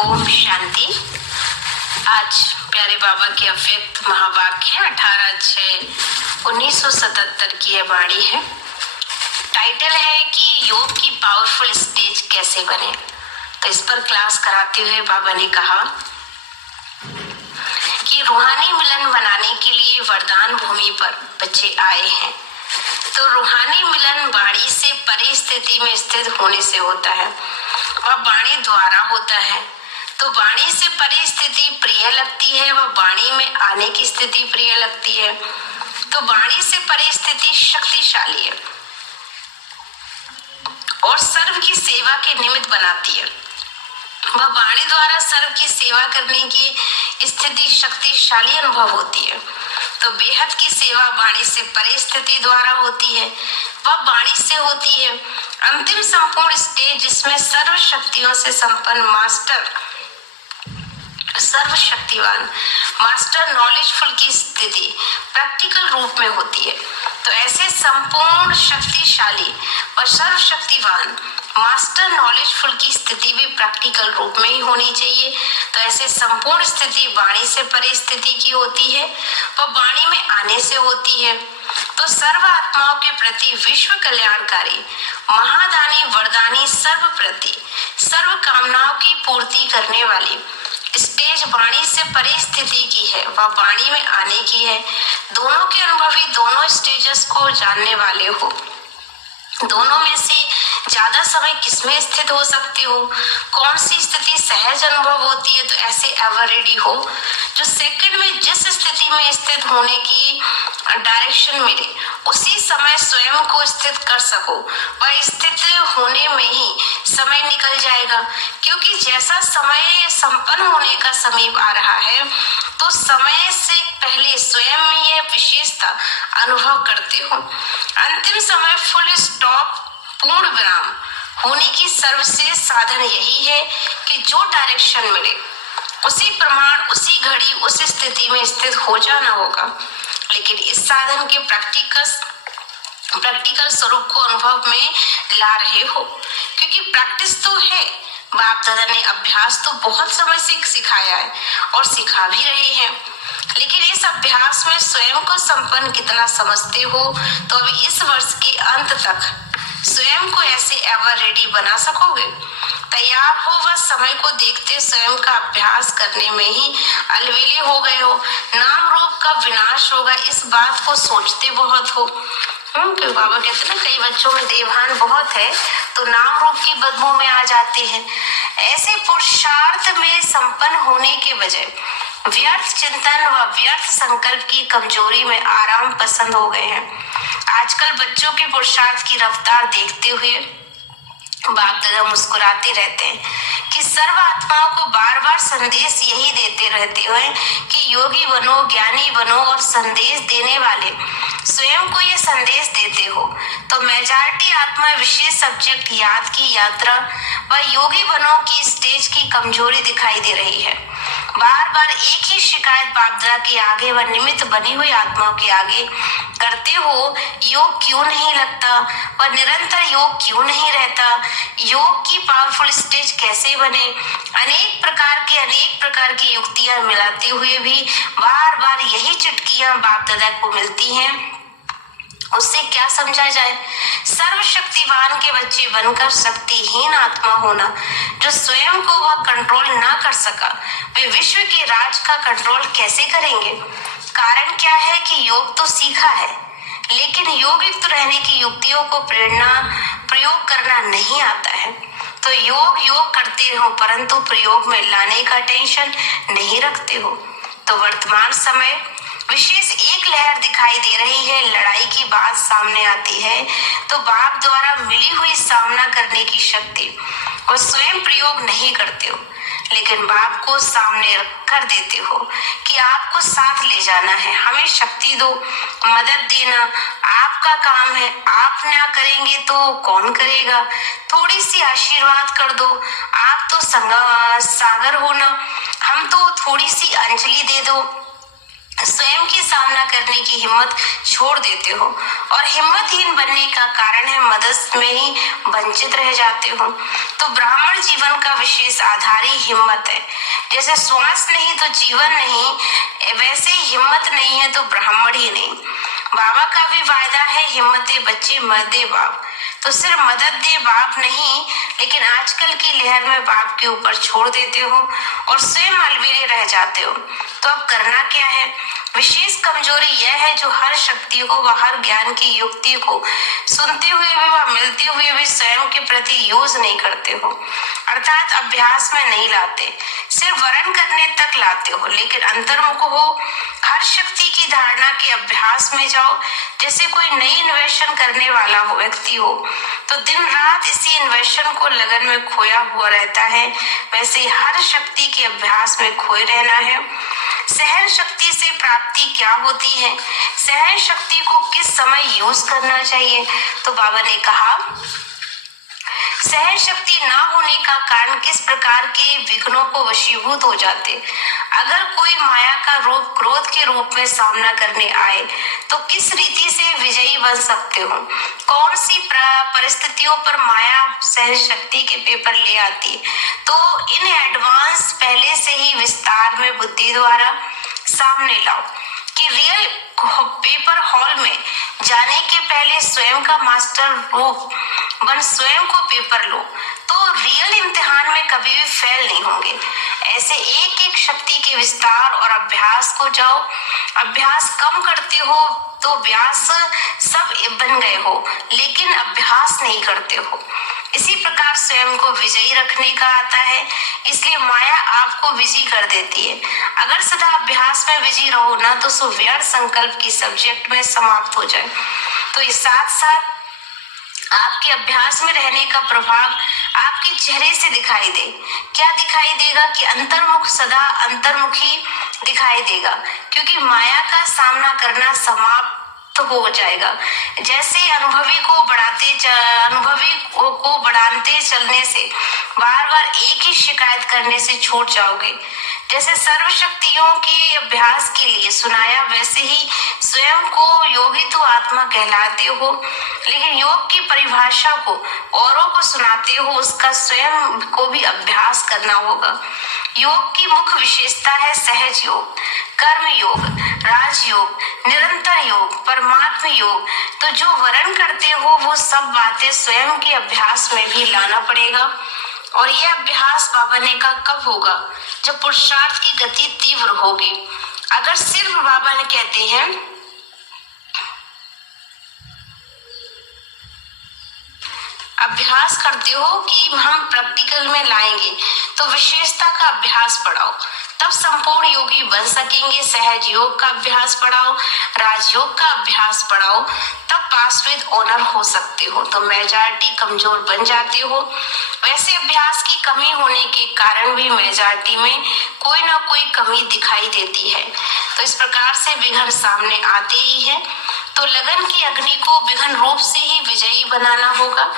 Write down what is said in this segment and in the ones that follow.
ओम शांति। आज प्यारे बाबा के अव्यक्त महावाक्य 18/6/1977 की यह वाणी है। टाइटल है कि योग की पावरफुल स्टेज कैसे बने। तो इस पर क्लास कराते हुए बाबा ने कहा कि रूहानी मिलन बनाने के लिए वरदान भूमि पर बच्चे आए हैं। तो रूहानी मिलन वाणी से परे स्थिति में स्थित होने से होता है, वह वाणी द्वारा होता है। तो वाणी से परे स्थिति प्रिय लगती है, वह वाणी में आने की स्थिति प्रिय लगती है। तो वाणी से परे स्थिति शक्तिशाली है और सर्व की सेवा के निमित्त बनाती है। वह वाणी द्वारा सर्व की सेवा करने की स्थिति शक्तिशाली अनुभव होती है। तो बेहद की सेवा वाणी से परे स्थिति द्वारा होती है, वह वाणी से होती है। अंतिम संपूर्ण स्टेज जिसमें सर्व शक्तियों से संपन्न मास्टर, सर्वशक्तिवान मास्टर नॉलेजफुल की स्थिति प्रैक्टिकल रूप में होती है। तो ऐसे संपूर्ण शक्तिशाली व सर्वशक्तिवान मास्टर नॉलेजफुल की स्थिति भी प्रैक्टिकल रूप में ही होनी चाहिए। तो ऐसे संपूर्ण स्थिति वाणी से परे स्थिति की होती है, वह वाणी में आने से होती है। तो सर्व आत्माओं के प्रति विश्व कल्याणकारी महादानी वरदानी सर्व प्रति सर्व कामनाओं की पूर्ति करने वाली स्टेज वाणी से परे स्थिति की है, वह वाणी में आने की है। दोनों के अनुभवी दोनों स्टेजेस को जानने वाले हो। दोनों में से ज्यादा समय किसमें स्थित हो सकते हो, कौन सी स्थिति सहज अनुभव होती है। तो ऐसे एवर रेडी हो जो सेकंड में जिस स्थिति में स्थित होने की डायरेक्शन मिले उसी समय स्वयं को स्थित कर सको। वह स्थित होने में ही समय निकल जाएगा, क्योंकि जैसा समय संपन्न होने का समीप आ रहा है तो समय से पहले स्वयं में यह विशेषता अनुभव करते हो। अंतिम समय फुल स्टॉप पूर्ण विराम होने की सर्वश्रेष्ठ साधन यही है कि जो डायरेक्शन मिले उसी प्रमाण उसी घड़ी उस स्थिति में स्थित हो जाना होगा। लेकिन इस साधन के प्रैक्टिकल स्वरूप को अनुभव में ला रहे हो, क्योंकि प्रैक्टिस तो है। बाप दादा ने अभ्यास तो बहुत समय से सिखाया है और सिखा भी रहे हैं, लेकिन इस अभ्यास में स्वयं को संपन्न कितना समझते हो। तो अभी इस वर्ष के अंत तक स्वयं को ऐसे एवर रेडी बना सकोगे। तैयार हो, बस समय को देखते स्वयं का अभ्यास करने में ही अलवेले हो गए हो। नाम रूप का विनाश होगा, इस बात को सोचते बहुत हो। क्योंकि बाबा कहते ना कई बच्चों में देवभान बहुत है तो नाम रूप की बदबू में आ जाते हैं। ऐसे पुरुषार्थ में संपन्न होने के बजाय व्यर्थ चिंतन व व्यर्थ संकल्प की कमजोरी में आराम पसंद हो गए हैं। आजकल बच्चों के पुरुषार्थ की रफ्तार देखते हुए बाप दादा मुस्कुराते रहते हैं कि सर्व आत्माओं को बार बार संदेश यही देते रहते हुए कि योगी बनो, ज्ञानी बनो और संदेश देने वाले स्वयं को ये संदेश देते हो। तो मेजॉरिटी आत्मा विशेष सब्जेक्ट याद की यात्रा व योगी बनो की स्टेज की कमजोरी दिखाई दे रही है। बार बार एक ही शिकायत बाप दादा के आगे व निमित्त बनी हुई आत्माओं के आगे करते हो, योग क्यों नहीं लगता व निरंतर योग क्यों नहीं रहता, योग की पावरफुल स्टेज कैसे बने। अनेक प्रकार की युक्तियां मिलाते हुए भी बार बार यही चुटकियां बाप दादा को मिलती हैं। उससे क्या समझा जाए। सर्वशक्तिवान के बच्चे बनकर शक्तिहीन आत्मा होना, जो स्वयं को वह कंट्रोल ना कर सका, वे विश्व के राज का कंट्रोल कैसे करेंगे। कारण क्या है कि योग तो सीखा है, लेकिन योग युक्त रहने की युक्तियों को प्रयोग करना नहीं आता है। तो योग करते हो परंतु प्रयोग में लाने का टेंशन नहीं रखते हो। तो वर्तमान समय विशेष एक लहर दिखाई दे रही है। लड़ाई की बात सामने आती है तो बाप द्वारा मिली हुई सामना करने की शक्ति और स्वयं प्रयोग नहीं करते हो, लेकिन बाप को सामने कर देते हो कि आपको साथ ले जाना है, हमें शक्ति दो, मदद देना आपका काम है, आप ना करेंगे तो कौन करेगा। थोड़ी सी आशीर्वाद कर दो, आप तो सागर हो ना, हम तो थोड़ी सी अंजलि दे दो, स्वयं के सामना करने की हिम्मत छोड़ देते हो और हिम्मतहीन बनने का कारण है मदद में ही वंचित रह जाते हो। तो ब्राह्मण जीवन का विशेष आधार ही हिम्मत है। जैसे श्वास नहीं तो जीवन नहीं, वैसे ही हिम्मत नहीं है तो ब्राह्मण ही नहीं। बाबा का भी वायदा है, हिम्मत दे बच्चे मत दे बाप। तो सिर्फ मदद दे बाप नहीं, लेकिन आजकल की लहर में बाप के ऊपर छोड़ देते हो और स्वयं अलविरे रह जाते हो। तो अब करना क्या है? विशेष कमजोरी यह है जो हर शक्ति को व हर ज्ञान की युक्ति को सुनते हुए भी व मिलते हुए भी स्वयं के प्रति यूज नहीं करते हो, अर्थात अभ्यास में नहीं लाते, सिर्फ वर्ण करने तक लाते हो, लेकिन अंतर्मुख हो। हर शक्ति की धारणा के अभ्यास में जाओ। जैसे कोई नई इन्वेशन करने वाला हो व्यक्ति हो तो दिन रात इसी इन्वेशन को लगन में खोया हुआ रहता है, वैसे हर शक्ति के अभ्यास में खोए रहना है। सहन शक्ति से प्राप्ति क्या होती है? सहन शक्ति को किस समय यूज करना चाहिए? तो बाबा ने कहा सहन शक्ति ना होने का कारण किस प्रकार के विघ्नों को वशीभूत हो जाते। अगर कोई माया का रूप क्रोध के रूप में सामना करने आए तो किस रीति से विजयी बन सकते हो? कौन सी परिस्थितियों पर माया सहन शक्ति के पेपर ले आती है? तो इन एडवांस पहले से ही विस्तार में बुद्धि द्वारा सामने लाओ कि रियल पेपर हॉल में जाने के पहले स्वयं का मास्टर रूप बन स्वयं को पेपर लो, तो रियल इम्तिहान में कभी भी फेल नहीं होंगे। ऐसे एक एक शक्ति के विस्तार और अभ्यास को जाओ। अभ्यास कम करते हो तो व्यास सब बन गए हो, लेकिन अभ्यास नहीं करते हो। इसी प्रकार स्वयं को विजयी रखने का आता है, इसलिए माया आपको विजयी कर देती है। अगर सदा अभ्यास में विजयी रहो ना तो सुव्यर्थ संकल्प की सब्जेक्ट में समाप्त हो जाए। तो इस साथ साथ आपके अभ्यास में रहने का प्रभाव आपके चेहरे से दिखाई दे। क्या दिखाई देगा कि अंतर्मुख सदा अंतर्मुखी दिखाई देगा, क्योंकि माया का सामना करना समाप्त हो जाएगा। जैसे अनुभवी को बढ़ाते चलने से बार बार एक ही शिकायत करने से छूट जाओगे। जैसे सर्वशक्तियों के अभ्यास के लिए सुनाया, वैसे ही स्वयं को योगी तो आत्मा कहलाते हो, लेकिन योग की परिभाषा को औरों को सुनाते हो, उसका स्वयं को भी अभ्यास करना होगा। योग की मुख्य विशेषता है सहज योग, कर्म योग, राजयोग, निरंतर योग, परमात्म योग। तो जो वर्ण करते हो वो सब बातें स्वयं के अभ्यास में भी लाना पड़ेगा। और यह अभ्यास बाबा ने कहा कब होगा? जब पुरुषार्थ की गति तीव्र होगी। अगर सिर्फ बाबा ने कहते हैं अभ्यास करते हो कि हम प्रैक्टिकल में लाएंगे, तो विशेषता का अभ्यास पढ़ाओ, तब संपूर्ण योगी बन सकेंगे। सहज योग का अभ्यास पढ़ाओ, राजयोग का अभ्यास पढ़ाओ, तब पास विद ऑनर हो सकते हो। तो मेजॉरिटी कमजोर बन जाते हो। वैसे अभ्यास की कमी होने के कारण भी मेजॉरिटी में कोई ना कोई कमी दिखाई देती है। तो इस प्रकार से विघ्न सामने आते ही है। तो लगन की अग्नि को विघ्न रूप से ही विजयी बनाना होगा।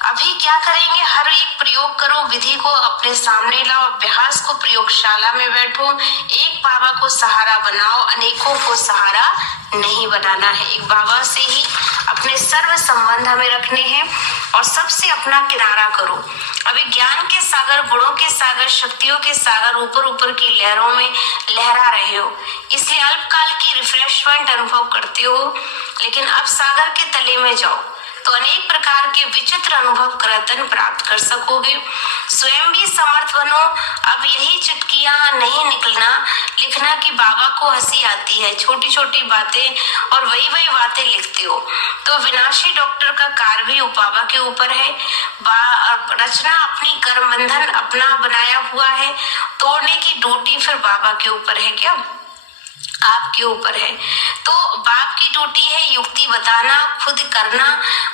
अभी क्या करेंगे? हर एक प्रयोग करो, विधि को अपने सामने लाओ, अभ्यास को प्रयोगशाला में बैठो। एक बाबा को सहारा बनाओ, अनेकों को सहारा नहीं बनाना है। एक बाबा से ही अपने सर्व संबंध हमें रखने हैं और सबसे अपना किनारा करो। अभी ज्ञान के सागर, गुणों के सागर, शक्तियों के सागर ऊपर ऊपर की लहरों में लहरा रहे हो, इसलिए अल्पकाल की रिफ्रेशमेंट अनुभव करते हो, लेकिन अब सागर के तले में जाओ तो अनेक प्रकार के विचित्र अनुभव रतन प्राप्त कर सकोगे। स्वयं भी समर्थ बनो। अब यही चुटकियां नहीं लिखना कि बाबा को हंसी आती है, छोटी छोटी बातें और वही बातें लिखते हो। तो विनाशी डॉक्टर का कार्य भी बाबा के ऊपर है। रचना अपनी कर्म बंधन अपना बनाया हुआ है, तोड़ने की ड्यूटी फिर बाबा के ऊपर है, क्या आपके ऊपर है। तो बाप की ड्यूटी है युक्ति बताना, खुद करना।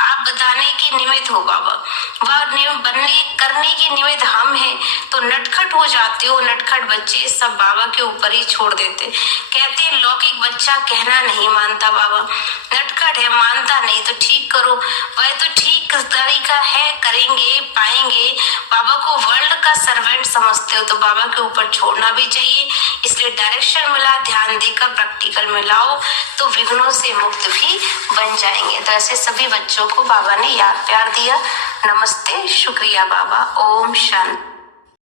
आप बताने के निमित्त हो बाबा, वह करने के निमित्त हम हैं। तो नटखट हो जाते हो। नटखट बच्चे सब बाबा के ऊपर ही छोड़ देते। कहते हैं लौकिक बच्चा कहना नहीं मानता, बाबा नटखट है, मानता नहीं, तो ठीक करो। वह तो ठीक तरीका है, करेंगे, पाएंगे। बाबा को वर्ल्ड का सर्वेंट समझते हो तो बाबा के ऊपर छोड़ना भी चाहिए। इसलिए डायरेक्शन मिला, ध्यान देकर प्रैक्टिकल में लाओ तो विघ्नों से मुक्त भी बन जाएंगे। तो ऐसे सभी बच्चों को बाबा ने याद प्यार दिया। नमस्ते, शुक्रिया बाबा। ओम शांति।